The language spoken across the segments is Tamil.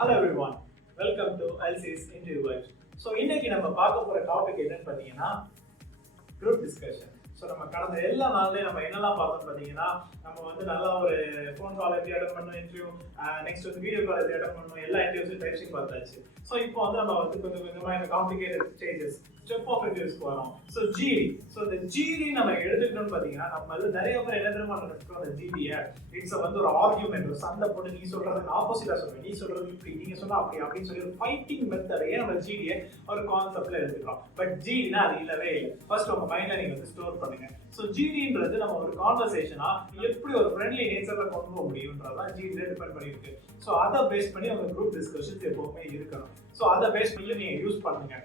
Hello everyone, welcome to LC's Interview Vibes. So இன்னைக்கு நம்ம பார்க்க போற டாபிக் என்னன்னு பார்த்தீங்கன்னா குரூப் டிஸ்கஷன். ஸோ நம்ம கடந்த எல்லா நாள்லயும் நம்ம என்னெல்லாம் பார்த்தோம் பார்த்தீங்கன்னா, நம்ம வந்து நல்லா ஒரு ஃபோன் கால் எப்படி அட்டன் பண்ணணும், இன்டர்வியூ, நெக்ஸ்ட் வந்து வீடியோ கால் எப்படி அட்டன் பண்ணணும், எல்லா இன்டர்வியூஸும் டைப்ஸிங் பார்த்தாச்சு. ஸோ இப்போ வந்து நம்ம வந்து கொஞ்சம் கொஞ்சமாக இந்த காம்ப்ளிகேட்டட் ஸ்டேஜஸ் ஸ்டெப் ஆஃப் இன்டர்வியூஸ்க்கு வரோம். So GD. ஸோ இந்த ஜிடி நம்ம எடுத்துக்கணும்னு பார்த்தீங்கன்னா, நம்ம வந்து நிறைய பேர் என்ன தெரியுமா நினைக்கிறோம், அந்த ஜிடியை இட்ஸ் வந்து ஒரு ஆர்கியூமெண்ட், ஒரு சண்டை போட்டு நீ சொல்றதுக்கு ஆப்போசிட்டா சொல்லுவேன், நீ சொல்றது இப்படி, நீங்க சொன்னா அப்படி அப்படின்னு சொல்லி ஒரு ஃபைட்டிங் மெத்தடையே நம்ம ஜிடியை ஒரு கான்செப்ட்ல எடுத்துக்கிறோம். பட் ஜிடினா அது இல்லவே இல்லை. ஃபர்ஸ்ட் உங்க மைண்ட்ல நீங்க வந்து ஸ்டோர் பண்ணுங்க. ஸோ ஜிடின்றது நம்ம ஒரு கான்வர்சேஷனா எப்படி ஒரு ஃப்ரெண்ட்லி நேச்சர்ல கொண்டு போக முடியும்ன்றதான் ஜிடியில டிபெண்ட் பண்ணிருக்கு. ஸோ அதை பேஸ் பண்ணி உங்க குரூப் டிஸ்கஷன்ஸ் எப்பவுமே இருக்கணும். ஸோ அதை பேஸ் பண்ணி நீங்க யூஸ் பண்ணுங்க.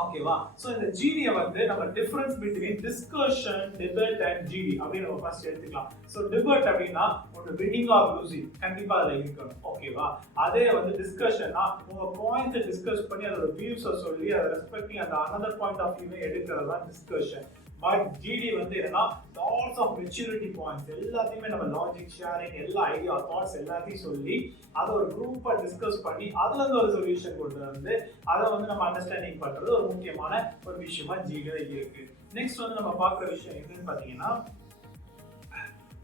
ஓகேவா? சோ இந்த ஜிடியை வந்து நம்ம difference between discussion, debate and GD அப்படின்னு நம்ம ஃபர்ஸ்ட் எடுத்துக்கலாம். சோ டிபேட் அப்படின்னா ஒரு வின்னிங் ஆர் லூசிங் கண்டிப்பா அதுல இருக்கணும். ஓகேவா? அதே வந்து டிஸ்கஷன்னா உங்க பாயிண்ட்ஸை டிஸ்கஸ் பண்ணி அதோட வியூஸை சொல்லி அதை ரெஸ்பெக்டிங் அந்த அனதர் பாயிண்ட் ஆஃப் வியூவை எடுக்கிறது தான் டிஸ்கஷன். பட் ஜிடி வந்து என்னன்னா லாட்ஸ் ஆஃப் மெச்சூரிட்டி பாயிண்ட்ஸ் எல்லாத்தையுமே நம்ம லாஜிக் ஷேரிங், எல்லா ஐடியா தாட்ஸ் எல்லாத்தையும் சொல்லி அதை ஒரு குரூப்பா டிஸ்கஸ் பண்ணி அதுல இருந்து ஒரு சொல்யூஷன் கொண்டு வந்து அதை வந்து நம்ம அண்டர்ஸ்டாண்டிங் பண்றது ஒரு முக்கியமான ஒரு விஷயமா ஜிடில இருக்கு. நெக்ஸ்ட் வந்து நம்ம பார்க்குற விஷயம் என்னன்னு பாத்தீங்கன்னா,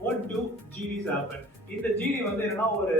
what do GDs happen? இந்த ஜிடி வந்து என்னன்னா ஒரு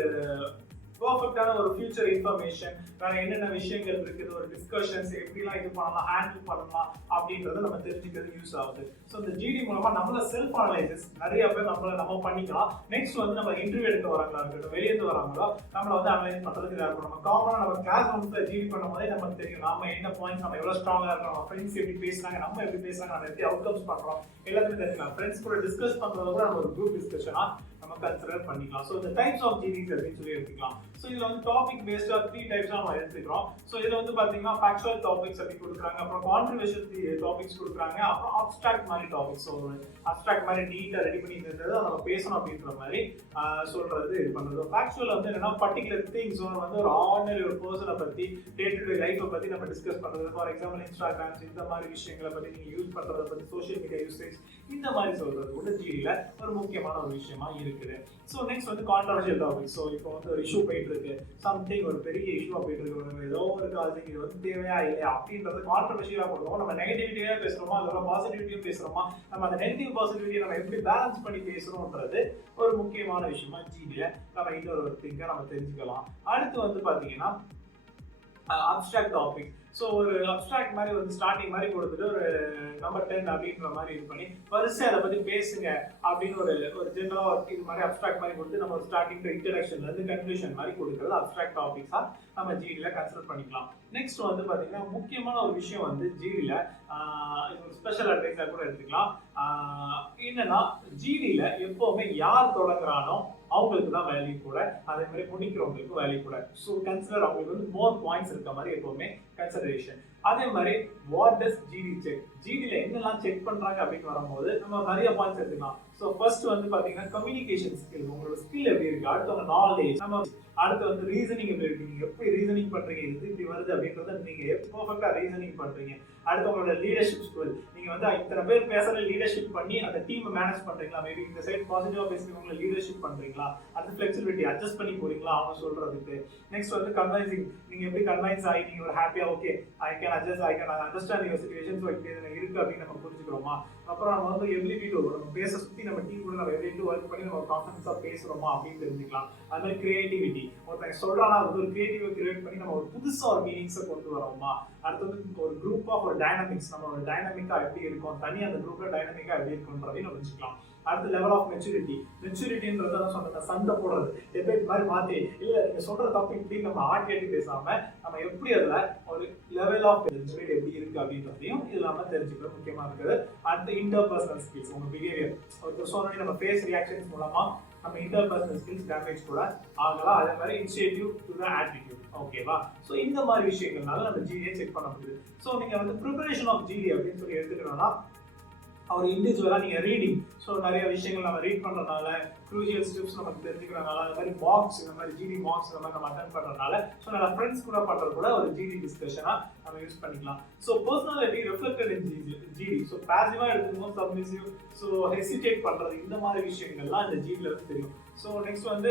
பர்ஃபெக்டான ஒரு ஃபியூச்சர் இன்ஃபர்மேஷன், வேற என்னென்ன விஷயங்கள் இருக்குது, ஒரு டிஸ்கஷன்ஸ் எப்படிலாம் இது பண்ணலாம், ஹேண்டில் பண்ணலாம் அப்படின்றத நம்ம தெரிஞ்சுக்கிறது யூஸ் ஆகுது. ஸோ இந்த ஜிடி மூலமா நம்மள செல்ஃப் அனலைசிஸ் நிறைய பேர் நம்ம பண்ணிக்கலாம். நெக்ஸ்ட் வந்து நம்ம இன்டர்வியூ எடுக்க வராங்களா இருக்கட்டும், வெளியேந்து வராங்களோ நம்மள வந்து அனலைஸ் பண்றதுக்கு இதாக இருக்கும். நம்ம காமனா நம்ம கிளாஸ் ரூம்ல ஜிடி பண்ணும் போதே நமக்கு தெரியும் நாம என்ன பாயிண்ட்ஸ், நம்ம எவ்வளவு ஸ்ட்ராங்கா இருக்கோம், நம்ம ஃப்ரெண்ட்ஸ் எப்படி பேசுறாங்க, நம்ம எப்படி பேசுறாங்க, நம்ம எப்படி அவுட்கம்ஸ் பண்றோம், எல்லாத்தையும் தெரிஞ்சுக்கலாம். ஃப்ரெண்ட்ஸ் கூட டிஸ்கஸ் பண்றத கூட நம்ம ஒரு குரூப் டிஸ்கஷனா நம்ம கன்சிடர் பண்ணிக்கலாம். ஸோ இந்த டைப்ஸ் ஆஃப் ஜிடிஸ் அப்படின்னு சொல்லி எடுத்துக்கலாம். ஸோ இதுல வந்து டாபிக் பேஸ்டா 3 டைப்ஸா நம்ம எடுத்துக்கிறோம். ஸோ இதுல வந்து பாத்தீங்கன்னா ஃபேக்சுவல் டாபிக்ஸ் அப்படி கொடுக்குறாங்க, அப்புறம் கான்ட்ரோவர்ஷியல் டாபிக்ஸ் கொடுக்குறாங்க, அப்புறம் அப்ஸ்ட்ராக்ட் மாதிரி டாபிக்ஸ். ஸோ அப்ஸ்ட்ராக்ட் மாதிரி நீட்டா ரெடி பண்ணி இருந்தது நம்ம பேசணும் அப்படின்ற மாதிரி சொல்றது இது பண்றது. ஃபேக்சுவல் வந்து என்னன்னா பர்டிகுலர் திங்ஸ் வந்து ஒரு ஆர்டினரி ஒரு பர்சனை பத்தி, டே டு டே லைஃப்பை பத்தி நம்ம டிஸ்கஸ் பண்றது. ஃபார் எக்ஸாம்பிள் இன்ஸ்டாகிராம்ஸ் இந்த மாதிரி விஷயங்களை பத்தி நீங்க யூஸ் பண்றதை பத்தி, சோஷியல் மீடியா யூசேஜ் இந்த மாதிரி சொல்றது கூட ஜிடில ஒரு முக்கியமான ஒரு விஷயமா இருக்குது. ஸோ நெக்ஸ்ட் வந்து கான்ட்ரோவர்ஷியல் டாபிக். ஸோ இப்போ வந்து ஒரு இஷ்யூ போயிட்டு இருக்கு, சம்திங் ஒரு பெரிய இஷ்யூவா போயிட்டு இருக்கு, ஏதோ ஒரு காசிங் இது வந்து தேவையா இல்லையா அப்படின்றது கான்ட்ரோவர்ஷியலா கொடுக்கும். நம்ம நெகட்டிவிட்டியா பேசுறோமா, அதோட பாசிட்டிவிட்டியும் பேசுறோமா, நம்ம அந்த நெகட்டிவ் பாசிட்டிவிட்டியை நம்ம எப்படி பேலன்ஸ் பண்ணி பேசுறோம்ன்றது ஒரு முக்கியமான விஷயமா ஜிடில நம்ம இன்னொரு திங்கா நம்ம தெரிஞ்சுக்கலாம். அடுத்து வந்து பாத்தீங்கன்னா அப்ஸ்ட்ராக்ட் டாபிக். ஸோ ஒரு அப்ஸ்ட்ராக்ட் மாதிரி வந்து ஸ்டார்டிங் மாதிரி கொடுத்துட்டு ஒரு நம்பர் 10 அப்படின்ற மாதிரி இது பண்ணி வரிசை அதை பத்தி பேசுங்க அப்படின்னு ஒரு ஜெனரலா இது மாதிரி அப்ஸ்ட்ராக்ட் மாதிரி கொடுத்து நம்ம ஸ்டார்டிங் டு இன்ட்ரடக்ஷன்ல இருந்து கன்க்ளூஷன் மாதிரி கொடுக்குறது அப்ஸ்ட்ராக்ட் டாபிக்ஸா நம்ம ஜிடில கன்சிடர் பண்ணிக்கலாம். நெக்ஸ்ட் வந்து பாத்தீங்கன்னா முக்கியமான ஒரு விஷயம் வந்து ஜிடில ஒரு ஸ்பெஷல் அட்வைஸா கூட எடுத்துக்கலாம். என்னன்னா ஜிடில எப்பவுமே யார் தொடங்குறானோ அவங்களுக்கு தான் வேல்யூ கூட, அதே மாதிரி முடிக்கிறவங்களுக்கு வேல்யூ கூட. ஸோ கன்சிடர் அவங்களுக்கு வந்து மோர் பாயிண்ட்ஸ் இருக்க மாதிரி எப்பவுமே கன்சிடரேஷன். அதே மாதிரி வாட் டஸ் ஜிடி செக், ஜிடில என்னெல்லாம் செக் பண்றாங்க அப்படின்னு வரும்போது நம்ம நிறைய பாயிண்ட்ஸ் எடுத்துக்கலாம். ஸோ ஃபர்ஸ்ட் வந்து பாத்தீங்கன்னா கம்யூனிகேஷன் ஸ்கில், உங்களோட ஸ்கில் எப்படி இருக்கு, அடுத்தவங்க நாலேஜ், நம்ம அடுத்து வந்து ரீசனிங் எப்படி இருக்கு, நீங்க எப்படி ரீசனிங் பண்றீங்க, இது இப்படி வருது அப்படின்றத நீங்க பெர்ஃபெக்ட்டா ரீசனிங் பண்றீங்க. அடுத்து உங்களோட லீடர்ஷிப் ஸ்கில், நீங்க வந்து இத்தனை பேர் பேசுற லீடர்ஷிப் பண்ணி அந்த டீமை மேனேஜ் பண்றீங்களா, மேபி இந்த சைட் பாசிட்டிவா பேசுறவங்களை லீடர்ஷிப் பண்றீங்களா, அது ஃபிளெக்சிபிலிட்டி அட்ஜஸ்ட் பண்ணி போறீங்களா அவங்க சொல்றதுக்கு. நெக்ஸ்ட் வந்து கன்வைன்சிங், நீங்க எப்படி கன்வைன்ஸ் ஆகி நீங்க ஒரு ஹாப்பியா okay I can understand your situation, so இப்படி இருக்கு அப்படின்னு நம்ம புரிஞ்சுக்கிறோமா. அப்புறம் நம்ம வந்து எபிலிட்டி டு நம்ம பேச சுத்தி நம்ம டீம் கூட நம்ம எபிலிட்டி டு ஒர்க் பண்ணி நம்ம கான்ஃபிடன்ஸா பேசுறோமா அப்படின்னு தெரிஞ்சுக்கலாம். அது மாதிரி கிரியேட்டிவிட்டி, ஒருத்தங்க சொல்றானா அது ஒரு கிரியேட்டிவா கிரியேட் பண்ணி நம்ம ஒரு புதுசா ஒரு மீனிங்ஸை கொண்டு வரோமா. அடுத்தது ஒரு குரூப் ஆஃப் ஒரு டைனமிக்ஸ், நம்ம ஒரு டைனமிக்கா எப்படி இருக்கும், தனி அந்த குரூப்ல டைனமிக்கா எப்படி இருக்கும்ன்றதையும் நம்ம வச்சுக்கலாம். அடுத்த லெவல் ஆஃப் மெச்சூரிட்டின்றத சொன்ன சண்டை போடுறது, டெபேட் மாதிரி மாத்தி இல்ல நீங்க சொல்ற தப்பு இப்படி நம்ம ஆட்டி பேசாம நம்ம எப்படி அதுல ஒரு லெவல் ஆஃப் மெச்சூரிட்டி எப்படி இருக்கு அப்படின்றதையும் இதுல நம்ம தெரிஞ்சுக்கிறது முக்கியமா இருக்குது. அடுத்து இன்டர்பர்சனல் ஸ்கில்ஸ், உங்க பிஹேவியர், ஒரு சொன்னோடனே நம்ம ஃபேஸ் ரியாக்ஷன்ஸ் மூலமா நம்ம இன்டர்பர்சனல் ஸ்கில்ஸ் டேமேஜ் கூட ஆகலாம். அதே மாதிரி இனிஷியேட்டிவ் டு தி ஆட்டிடியூட். ஓகேவா? ஸோ இந்த மாதிரி விஷயங்கள்னால நம்ம ஜிடியை செக் பண்ண முடியுது. ஸோ நீங்க வந்து ப்ரிப்பரேஷன் ஆஃப் ஜிடி அப்படின்னு சொல்லி எடுத்துக்கணும்னா ஒரு இண்டிவிஜுவலா நீங்க ரீடிங், ஸோ நிறைய விஷயங்கள் நம்ம ரீட் பண்றதுனால க்ரூஷியல் ஸ்டெப்ஸ் நமக்கு தெரிஞ்சுக்கிறனால, அந்த மாதிரி மார்க்ஸ், இந்த மாதிரி ஜிடி மார்க்ஸ் இந்த மாதிரி நம்ம அட்டன் பண்றதுனால, ஸோ நம்ம ஃப்ரெண்ட்ஸ் கூட பண்றது கூட ஒரு ஜிடி டிஸ்கஷனா நம்ம யூஸ் பண்ணிக்கலாம். So personality reflected in GD. So பாசிவா எடுத்துக்கணும், சப்மிசிவ், ஸோ ஹெசிடேட் பண்றது, இந்த மாதிரி விஷயங்கள்லாம் இந்த ஜிடில இருந்து தெரியும். ஸோ நெக்ஸ்ட் வந்து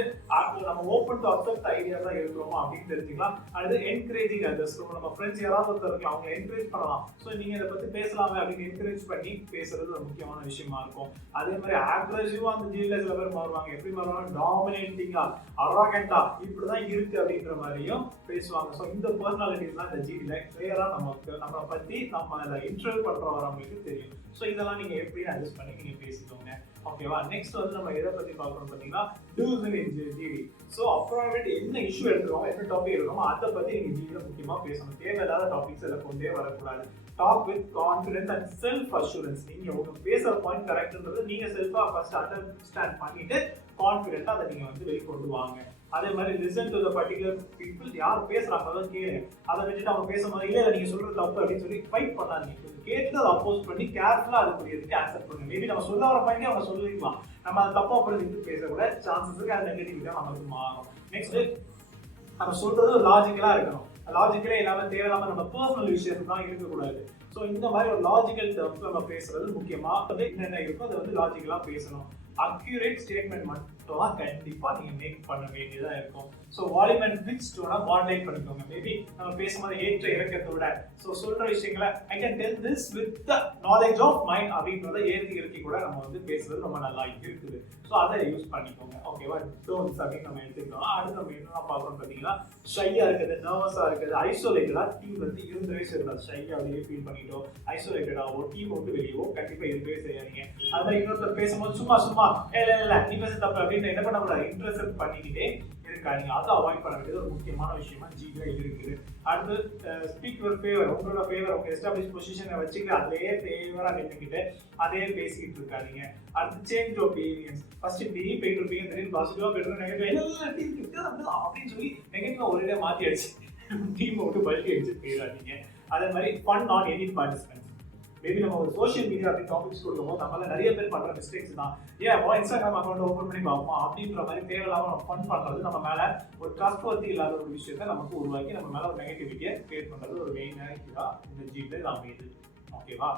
நம்ம ஓப்பன் டு அக்செப்ட் ஐடியா தான் இருக்கிறோமா அப்படின்னு தெரிஞ்சுக்கலாம். அடுத்து என்கரேஜிங் அதர்ஸ். நம்ம ஃப்ரெண்ட்ஸ் யாராவது ஒருத்தர் இருக்கலாம், அவங்க என்கரேஜ் பண்ணலாம். ஸோ நீங்க இதை பத்தி பேசலாமே அப்படின்னு என்கரேஜ் பண்ணி பேசுறது ஒரு முக்கியமான விஷயமா இருக்கும். அதே மாதிரி அக்ரெசிவா அந்த ஜிடில சில பேர் மாறுவாங்க. எப்படி மாறுவாங்க? டாமினேட்டிங்கா, அரகண்டா, இப்படிதான் இருக்கு அப்படின்ற மாதிரியும் பேசுவாங்க. ஸோ இந்த பர்சனாலிட்டிஸ் தான் இந்த ஜிடில கிளியரா நம்ம பத்தி நம்ம இன்டர்வியூ பண்றவங்களுக்கு தெரியும். ஸோ இதெல்லாம் நீங்க எப்படி அட்ஜஸ்ட் பண்ணி நீங்க பேசிக்கோங்க. ஓகேவா? நெக்ஸ்ட் வந்து நம்ம எதை பத்தி பார்க்கணும் பார்த்தீங்கன்னா டூஸ் இன் ஜிடி. ஸோ அப்ராய்மெண்ட் என்ன இஷ்யூ எடுக்கிறோம், என்ன டாபிக் எடுக்கிறோமோ அதை பத்தி நீங்க ஜிடில முக்கியமா பேசணும். தேவையில்லாத டாபிக்ஸ் எல்லாம் கொண்டே வரக்கூடாது. Talk with confidence and self assurance. நீங்க உங்க பேசுற பாயிண்ட் கரெக்ட்ன்றது நீங்க செல்ஃபா ஃபர்ஸ்ட் அண்டர்ஸ்டாண்ட் பண்ணிட்டு கான்ஃபிடென்ட்டா அதை நீங்க வந்து வெளிக்கொண்டு வாங்க. அதே மாதிரி listen to the particular people. யார் பேசுறாங்களோ கேளு. அதை வச்சுட்டு அவங்க பேசும்போது இல்லை நீங்க சொல்றது தப்பு அப்படின்னு சொல்லி ஃபைட் பண்ணாதீங்க. கேட்டு அதை அப்போஸ் பண்ணி கேர்ஃபுல்லா அதுக்குரியதுக்கு ஆன்சர் பண்ணுங்க. மேபி நம்ம சொல்ல வர பாயிண்டே அவங்க சொல்லிருக்கலாம். நம்ம அதை தப்பா புரிஞ்சுட்டு பேசக்கூட சான்சஸ் இருக்கு. அது நெகட்டிவிட்டா நமக்கு மாறும். நெக்ஸ்ட் நம்ம சொல்றது லாஜிக்கலா இருக்கணும். லாஜிக்கலே இல்லாம தேவையில்லாம நம்ம பர்சனல் விஷயத்துக்கு தான் இருக்கக்கூடாது. ஸோ இந்த மாதிரி ஒரு லாஜிக்கல் டேர்ம்ஸ் நம்ம பேசுறது முக்கியமா வந்து என்னென்ன இருக்கோ அதை வந்து லாஜிக்கலா பேசணும். அக்யூரேட் ஸ்டேட்மெண்ட் மட்டும் கண்டிப்பா நீங்க மேக் பண்ண வேண்டியதா இருக்கும். ஸோ வால்யூம் அண்ட் பிட்ச் டோனை மாடரேட் பண்ணிக்கோங்க. மேபி நம்ம பேசும்போது ஏற்ற இறக்கத்தை விட சொல்ற விஷயங்களை I can tell this with the knowledge of mind அப்படின்றத ஏற்றி இறக்கி கூட நம்ம வந்து பேசுறது ரொம்ப நல்லா இருக்குது. ஸோ அதை யூஸ் பண்ணிக்கோங்க. ஓகேவா? டோன்ஸ் அப்படின்னு நம்ம எடுத்துக்கிட்டோம். அடுத்து நம்ம என்ன பார்க்கணும் பார்த்தீங்கன்னா ஷையா இருக்குது, நர்வஸா இருக்குது, ஐசோலேட்டடா டீம் வந்து இருந்தவே செய்யக்கூடாது. ஷையா அப்படியே ஃபீல் பண்ணிட்டோ, ஐசோலேட்டடாவோ, டீம் விட்டு வெளியவோ கண்டிப்பா இருக்கவே செய்யாதீங்க. அதான் இன்னொருத்தர் பேசும்போது சும்மா சும்மா இல்ல நீ பேச தப்பு அப்படின்னு என்ன பண்ணக்கூடாது, இன்டர்செப்ட் பண்ணிக்கிட்டே இருக்காங்க. அதை அவாய்ட் பண்ண வேண்டியது ஒரு முக்கியமான விஷயமா ஜிடில இருக்குது. அடுத்து ஸ்பீக் யுவர் ஃபேவர். உங்களோட ஃபேவர், உங்க எஸ்டாப்ளிஷ் பொசிஷனை வச்சுக்கிட்டு அதே ஃபேவரா நின்றுக்கிட்டு அதே பேசிக்கிட்டு இருக்காதீங்க. அடுத்து சேஞ்ச் ஒப்பீனியன்ஸ். ஃபர்ஸ்ட் இப்படி போயிட்டு இருப்பீங்க, திடீர்னு பாசிட்டிவா போயிட்டு நெகட்டிவ் அப்படின்னு சொல்லி நெகட்டிவா ஒரே மாத்தி அடிச்சு டீம் விட்டு பல்கி அடிச்சு போயிடாதீங்க. அதே மாதிரி fun on any participants. Maybe நம்ம ஒரு சோஷியல் மீடியா அப்படி டாபிக்ஸ் கொடுக்கும்போது நம்மளால நிறைய பேர் பண்ற மிஸ்டேக்ஸ் தான். ஏன் இன்ஸ்டாகிராம் அக்கௌண்ட் ஓப்பன் பண்ணி பார்ப்போம் அப்படின்ற மாதிரி தேவையில்லாம நம்ம ஃபன் பண்றது நம்ம மேல ஒரு ட்ரஸ்ட் வர்த்தி இல்லாத ஒரு விஷயத்தை நமக்கு உருவாக்கி நம்ம மேல ஒரு நெகட்டிவிட்டியை கிரியேட் பண்றது ஒரு மெயினாக இதுதான் இந்த ஜிடில அமையுது. ஓகேவா?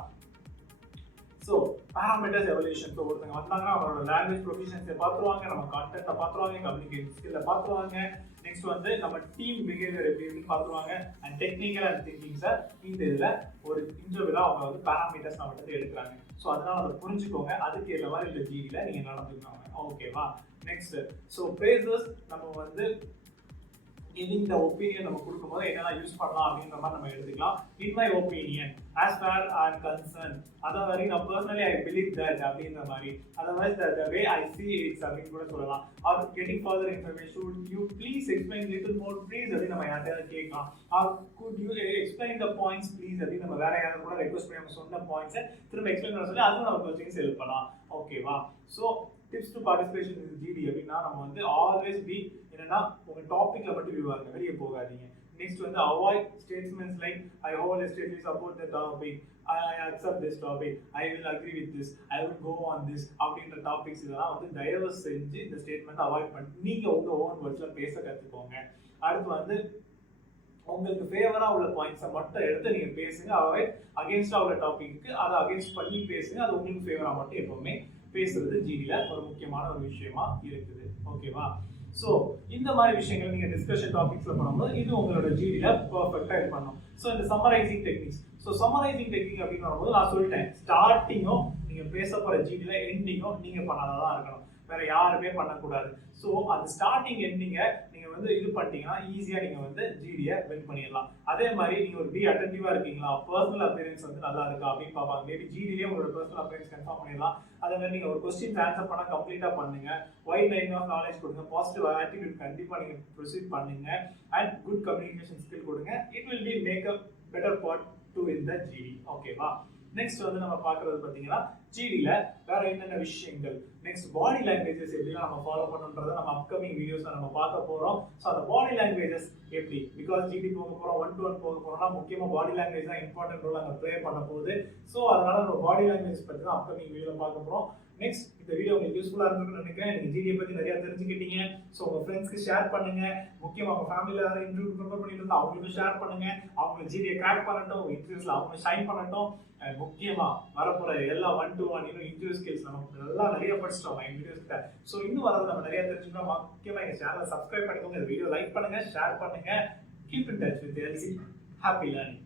So parameters evolution. ஸோ ஒருத்தங்க வந்தாங்கன்னா அவங்களோட லாங்குவேஜ் ப்ரொஃபிஷியன்ஸை பார்த்துருவாங்க, நம்ம கான்டெக்ட்டை பார்த்துருவாங்க, கம்யூனிகேஷன் ஸ்கில்லை பார்த்துருவாங்க. நெக்ஸ்ட் வந்து நம்ம டீம் பிஹேவியர் எப்படி பார்த்துருவாங்க. அண்ட் டெக்னிக்கல் அண்ட் திங்கிங்ஸை இந்த இதில் ஒரு இன்டர்வியூல அவங்க வந்து பேராமீட்டர்ஸ் நம்ம வந்து எடுக்கிறாங்க. ஸோ அதனால அதை புரிஞ்சுக்கோங்க. அதுக்கு ஏற்ற மாதிரி இந்த ஜிடியில் நீங்கள் நடந்துக்கோங்க. ஓகேவா? நெக்ஸ்ட் ஸோ பிரேசஸ் நம்ம வந்து இந்த ஒப்பீனியன் நம்ம கொடுக்கும்போது என்னெல்லாம் யூஸ் பண்ணலாம் அப்படின்ற மாதிரி நம்ம எடுத்துக்கலாம். In my opinion, as far I am concern, அதை மாதிரி நான் பர்சனலி ஐ பிலீவ் தட் அப்படின்ற மாதிரி, அதை மாதிரி த வே ஐ சி இட்ஸ் அப்படின்னு கூட சொல்லலாம். Are getting further information, you please explain little more please அப்படின்னு நம்ம யார்ட்டையாவது கேட்கலாம். Are good you explain the points please அப்படின்னு நம்ம வேற யாராவது கூட ரெக்வஸ்ட் பண்ணி நம்ம சொன்ன பாயிண்ட்ஸை திரும்ப எக்ஸ்பிளைன் பண்ண சொல்லி அதுவும் நம்ம கொஸ்டின்ஸ் எழுப்பலாம். ஓகேவா? So tips to participation in GD அப்படின்னா நம்ம வந்து ஆல்வேஸ் பி என்னன்னா உங்க டாபிக்ல மட்டும் விவாதிங்க, வெளியே போகாதீங்க. நெக்ஸ்ட் வந்து avoid statements like I wholeheartedly support the topic, I accept this topic, I will agree with this, I will go on this அப்படின்ற டாபிக்ஸ் இதெல்லாம் வந்து தயவு செஞ்சு இந்த ஸ்டேட்மெண்ட் அவாய்ட் பண்ணி நீங்க உங்க ஓன் வேர்ட்ஸ்ல பேச கத்துக்கோங்க. அடுத்து வந்து உங்களுக்கு ஃபேவரா உள்ள பாயிண்ட்ஸை மட்டும் எடுத்து நீங்க பேசுங்க. அவாய்ட் அகேன்ஸ்டா உள்ள டாபிக்கு அதை அகேன்ஸ்ட் பண்ணி பேசுங்க. அது உங்களுக்கு ஃபேவரா மட்டும் எப்பவுமே பேசுறது ஜிடில ஒரு முக்கியமான ஒரு விஷயமா இருக்குது. ஓகேவா? ஸோ இந்த மாதிரி விஷயங்கள் நீங்க டிஸ்கஷன் டாபிக்ஸ்ல பண்ணும்போது இது உங்களோட ஜிடில பர்ஃபெக்டா இது பண்ணும். ஸோ இந்த summarising techniques. So summarising technique அப்படின்னு வரும்போது நான் சொல்லிட்டேன், ஸ்டார்டிங்கும் நீங்க பேச போற ஜிடில எண்டிங்கும் நீங்க பண்ணாதான் இருக்கணும், வேற யாருமே பண்ணக்கூடாது. ஸோ அந்த ஸ்டார்டிங் எண்டிங்க நீங்க வந்து இது பண்ணிட்டீங்கன்னா ஈஸியா நீங்க வந்து ஜிடியை வின் பண்ணிடலாம். அதே மாதிரி நீங்க ஒரு பி அட்டென்டிவா இருக்கீங்களா, பர்சனல் அப்பியரன்ஸ் வந்து நல்லா இருக்கா அப்படின்னு பார்ப்பாங்க. மேபி ஜிடிலேயே உங்களோட பர்சனல் அப்பியரன்ஸ் கன்ஃபார்ம் பண்ணிடலாம். அதே மாதிரி நீங்க ஒரு கொஸ்டின் ஆன்சர் பண்ணா கம்ப்ளீட்டா பண்ணுங்க. வைட் லைன் ஆஃப் நாலேஜ் கொடுங்க. பாசிட்டிவ் ஆட்டிடியூட் கண்டிப்பா நீங்க ப்ரொசீட் பண்ணுங்க. அண்ட் குட் கம்யூனிகேஷன் ஸ்கில் கொடுங்க. It will be make a better part to in the GD. ஓகேவா? நெக்ஸ்ட் வந்து நம்ம பார்க்கறது பார்த்தீங்கன்னா ஜிடில வேற என்னென்ன விஷயங்கள். நெக்ஸ்ட் பாடி லாங்குவேஜஸ் எப்படிலாம் நம்ம ஃபாலோ பண்ணுன்றதை நம்ம அப்கமிங் வீடியோஸ்ல நம்ம பார்க்க போறோம். ஸோ அந்த பாடி லாங்குவேஜஸ் எப்படி, பிகாஸ் ஜிடி போக போறோம், 1-to-1 போக போறோம்னா முக்கியமா பாடி லாங்குவேஜ் தான் இம்பார்ட்டன்ட் ரோல் அங்கே ப்ளே பண்ண போகுது. ஸோ அதனால நம்ம பாடி லாங்குவேஜ் பற்றி தான் அப்கமிங் வீடியோல பார்க்க போறோம். நெக்ஸ்ட் இந்த வீடியோ உங்களுக்கு யூஸ்ஃபுல்லா இருக்கும்னு நினைக்கிறேன். நீங்க ஜிடியை பத்தி நிறைய தெரிஞ்சுக்கிட்டீங்க. ஸோ உங்க ஃப்ரெண்ட்ஸ்க்கு ஷேர் பண்ணுங்க. முக்கியமா உங்க ஃபேமிலியில யாரும் இன்டர்வியூ ப்ரிப்பேர் பண்ணிட்டு இருந்தா அவங்களுக்கு ஷேர் பண்ணுங்க. அவங்க ஜிடியை கிராக் பண்ணட்டும், இன்டர்வியூஸ்ல அவங்க ஷைன் பண்ணட்டும். முக்கியமா வரப்போற எல்லா 1 to 1 இன்னும் இன்டர்வியூ ஸ்கில்ஸ் நமக்கு எல்லாம் நிறைய படிச்சிட்டோம் எங்க வீடியோஸ் கிட்ட. ஸோ இன்னும் வரது நம்ம நிறைய தெரிஞ்சுக்கணும். முக்கியமா எங்க சேனலை சப்ஸ்கிரைப் பண்ணிக்கோங்க, இந்த வீடியோ லைக் பண்ணுங்க, ஷேர் பண்ணுங்க. Keep in touch with LC. Happy learning.